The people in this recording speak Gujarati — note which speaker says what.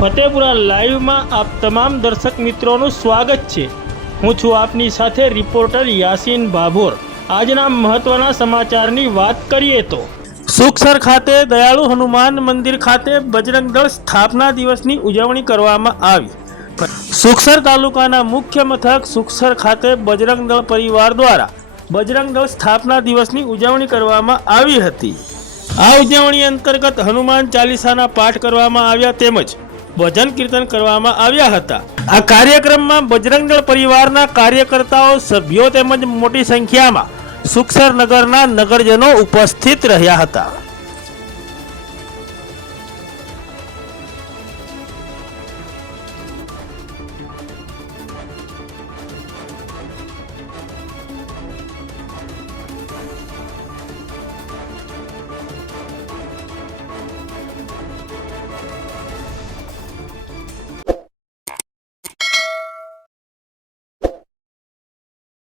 Speaker 1: ફતેપુરા લાઈવમાં આપ તમામ દર્શક મિત્રોનું સ્વાગત છે. હું છું આપની સાથે રિપોર્ટર યાસીન ભાભોર આજના મહત્વના સમાચારની વાત કરીએ તો, સુખસર ખાતે દયાળુ હનુમાન મંદિર ખાતે બજરંગ દળ સ્થાપના દિવસની ઉજવણી કરવામાં આવી. સુખસર તાલુકાના મુખ્ય મથક સુખસર ખાતે બજરંગ દળ પરિવાર દ્વારા બજરંગ દળ સ્થાપના દિવસની ઉજવણી કરવામાં આવી હતી. આ ઉજવણી અંતર્ગત હનુમાન ચાલીસાના પાઠ કરવામાં આવ્યા તેમજ ભજન કીર્તન કરવામાં આવ્યા હતા. આ કાર્યક્રમમાં બજરંગદળ પરિવારના કાર્યકર્તાઓ, સભ્યો તેમજ મોટી સંખ્યામાં સુખસર નગરના નગરજનો ઉપસ્થિત રહ્યા હતા.